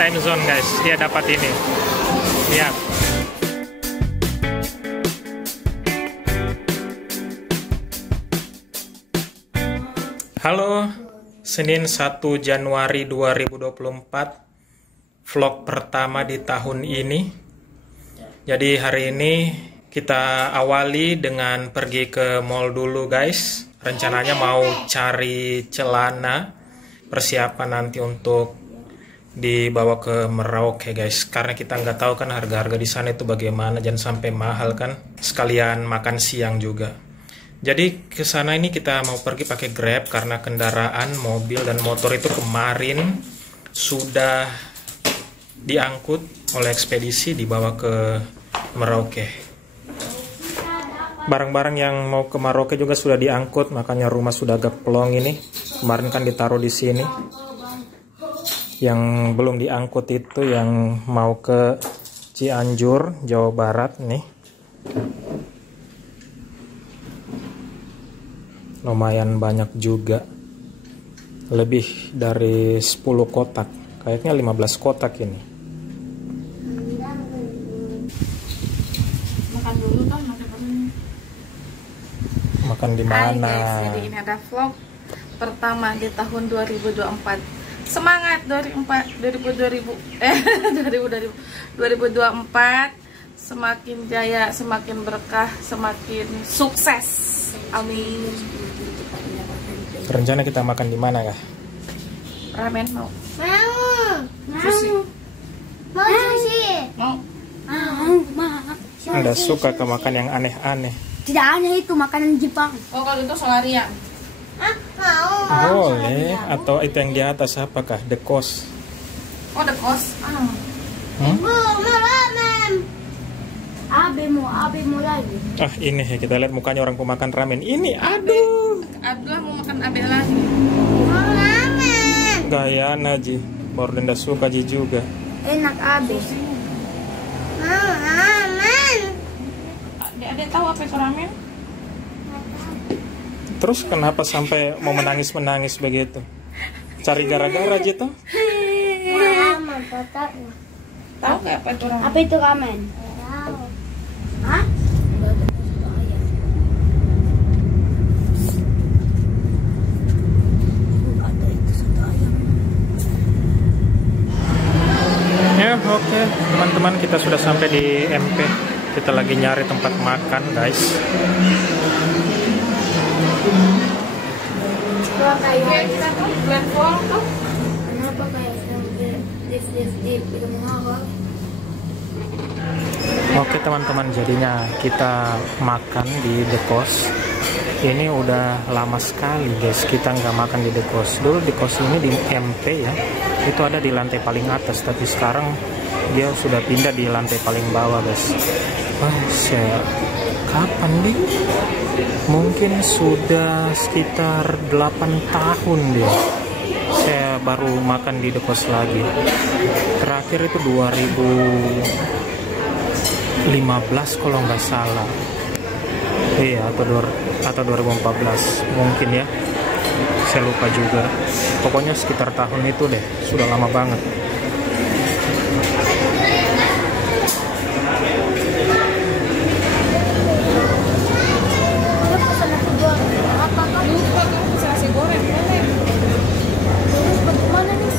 time zone guys, dia dapat ini. Lihat. Halo, Senin 1 Januari 2024, vlog pertama di tahun ini. Jadi hari ini kita awali dengan pergi ke mall dulu guys. Rencananya mau cari celana persiapan nanti untuk dibawa ke Merauke guys. Karena kita nggak tahu kan harga-harga di sana itu bagaimana, jangan sampai mahal kan. Sekalian makan siang juga. Jadi ke sana ini kita mau pergi pakai Grab karena kendaraan mobil dan motor itu kemarin sudah diangkut oleh ekspedisi dibawa ke Merauke. Barang-barang yang mau ke Merauke juga sudah diangkut, makanya rumah sudah agak plong ini. Kemarin kan ditaruh di sini. Yang belum diangkut itu yang mau ke Cianjur, Jawa Barat nih. Lumayan banyak juga. Lebih dari 10 kotak. Kayaknya 15 kotak ini. Makan dulu dong, makan di mana? Hai guys, jadi ini ada vlog pertama di tahun 2024. Semangat 2024 semakin jaya, semakin berkah, semakin sukses. Amin. Rencana kita makan di mana kah? Ramen mau? Sushi. Mau? Anda suka ke makan yang aneh-aneh? Tidak aneh, itu makanan Jepang. Oh kalau itu Solaria. Boleh, atau itu yang di atas apakah? The Coast. Oh the cost. Ramen. Abe mau lagi. Ah ini ya, kita lihat mukanya orang pemakan ramen. Ini aduh. Abdullah mau makan abe lagi. Ramen. Gayaan aja. Baru Denda suka Ji juga. Enak Abe. Ramen. Adek tahu apa itu ramen? Terus kenapa sampai mau menangis-menangis begitu? Cari gara-gara gitu? Ramen potong. Tahu nggak apa itu ramen? Apa itu ramen? Tahu. Hah? Ya oke, teman-teman, kita sudah sampai di MP. Kita lagi nyari tempat makan guys. Kayak kita tuh platform tuh. Kenapa kayak di film horor? Oke teman-teman, jadinya kita makan di The Coast. Ini udah lama sekali guys kita nggak makan di The Coast. Dulu The Coast ini di MP ya, itu ada di lantai paling atas, tapi sekarang dia sudah pindah di lantai paling bawah guys. Wah, kapan deh? Mungkin sudah sekitar 8 tahun deh saya baru makan di The Coast lagi. Terakhir itu 2015 kalau nggak salah. Iya, atau 2014 mungkin ya. Saya lupa juga. Pokoknya sekitar tahun itu deh, sudah lama banget. Lupa kan bisa nasi goreng boleh. Terus bagaimana nih?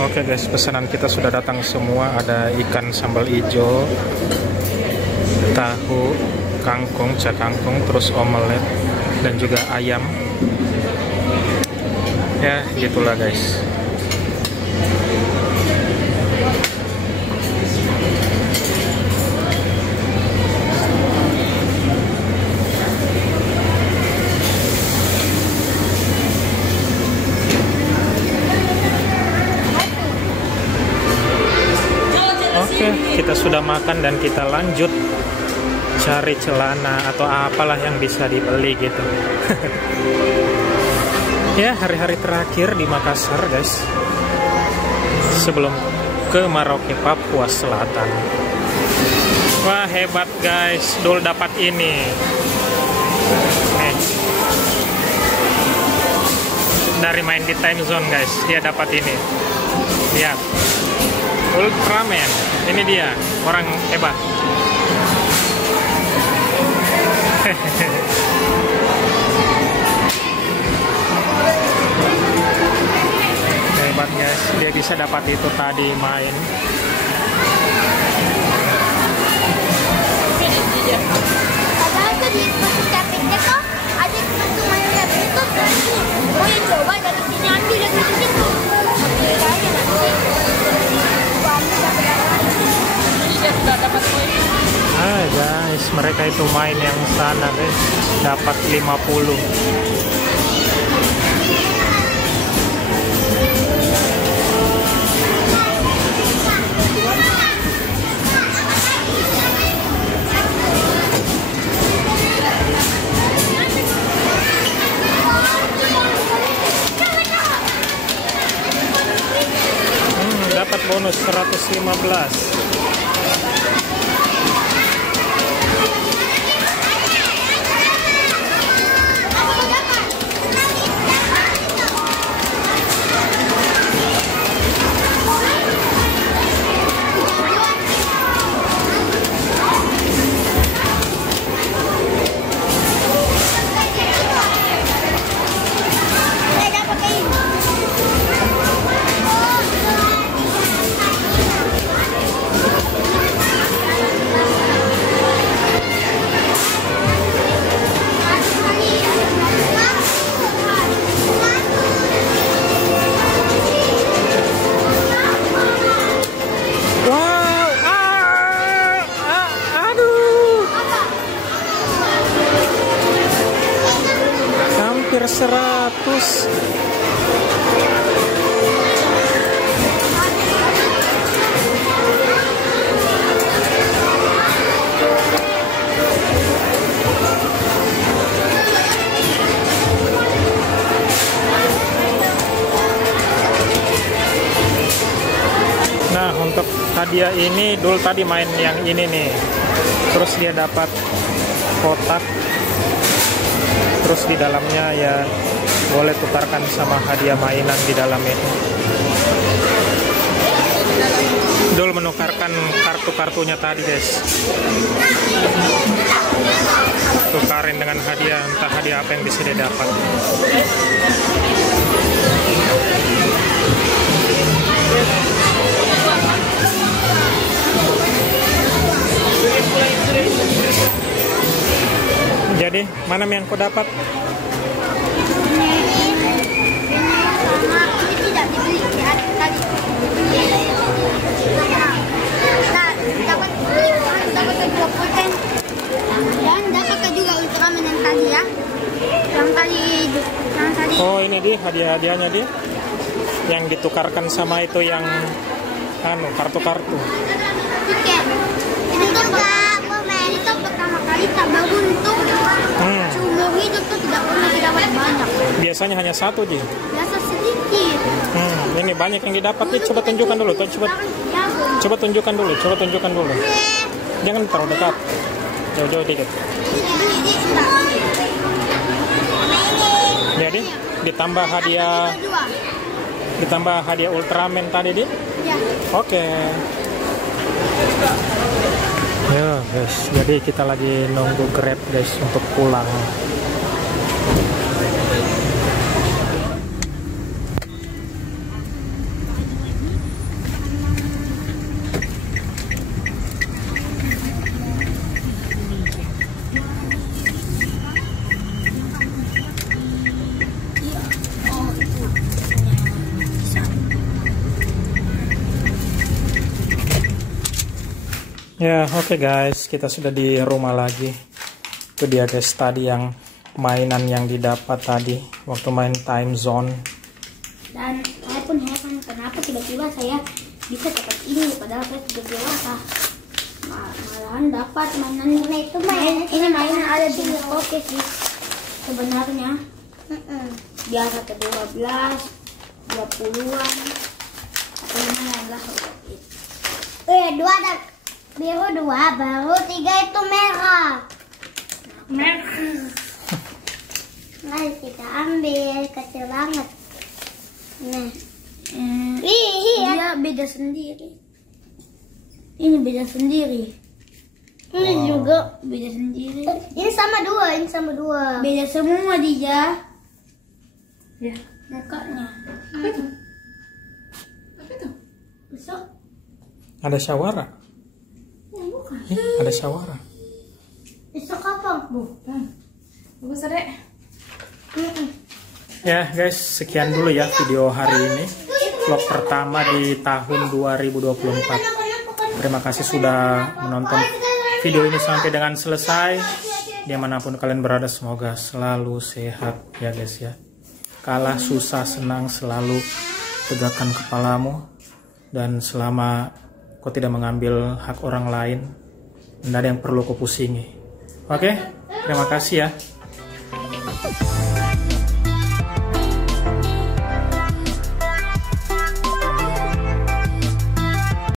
oke guys, pesanan kita sudah datang semua. Ada ikan sambal hijau, tahu, kangkung, cakangkung, terus omelet, dan juga ayam. Ya, gitulah guys. Oke, kita sudah makan dan kita lanjut cari celana atau apalah yang bisa dibeli gitu. Ya, hari-hari terakhir di Makassar guys, sebelum ke Merauke, Papua Selatan. Wah, hebat guys, Dul dapat ini. Dari main di time zone guys, dia dapat ini. Lihat, Ultraman, ini dia orang hebat. Hebat guys, dia bisa dapat itu tadi main. Padahal tuh di masuk capeknya kok ada waktu main capek itu mau yang coba dari sini ambil dari situ. Ah guys, mereka itu main yang sana guys, dapat 50. Dapat bonus 115. Hampir 100. Nah, untuk hadiah ini Dul tadi main yang ini nih. Terus dia dapat kotak. Terus di dalamnya ya boleh tukarkan sama hadiah mainan di dalam itu. Dul menukarkan kartu-kartunya tadi guys. Tukarin dengan hadiah, entah hadiah apa yang bisa dia dapat. Jadi, mana yang kau dapat? Ini tidak dibeli tadi. Dapat 20 pulpen dan dapat juga Ultraman yang tadi ya. Yang tadi. Oh, ini dia hadiah-hadiahnya dia. Yang ditukarkan sama itu yang kartu-kartu. Tiket. Ini tuh itu pertama kali tak beruntung. Seumur hidup tuh tidak pernah didapat banyak. Biasanya hanya satu dia. Biasa sedikit. Ini banyak yang didapat nih. Coba tunjukkan dulu. Coba tunjukkan dulu. Jangan terlalu dekat. Jauh-jauh dikit. Jadi ditambah hadiah Ultraman tadi di? Ya. Oke. Ya guys, jadi kita lagi nunggu Grab guys untuk pulang. Ya, oke guys, kita sudah di rumah lagi. Itu dia guys tadi yang mainan yang didapat tadi waktu main time zone. Dan saya pun heran kenapa tiba-tiba saya bisa dapat ini padahal saya sudah dewasa. Malahan dapat mainan itu ini mainan ada di oke sih sebenarnya. Biasa ke 12, 20-an atau lumayan lah. Dua ada biru, 2 baru 3 itu merah. Mari kita ambil, kecil banget. Nah, dia beda sendiri. Ini beda sendiri. Ini juga beda sendiri. Ini sama 2, ini sama 2. Beda semua dia. Ya, mukanya. Apa itu? Besok. Ada syawara. Bukan. Ada syawara. Besok apa? Bukan. Bagus, Adek. Ya guys, sekian dulu ya video hari ini. Vlog pertama di tahun 2024. Terima kasih sudah menonton video ini sampai dengan selesai. Dimanapun kalian berada, semoga selalu sehat ya guys ya. Kalah susah senang selalu tegakkan kepalamu. Dan selama kau tidak mengambil hak orang lain, tidak ada yang perlu kau pusingi. Oke, terima kasih ya.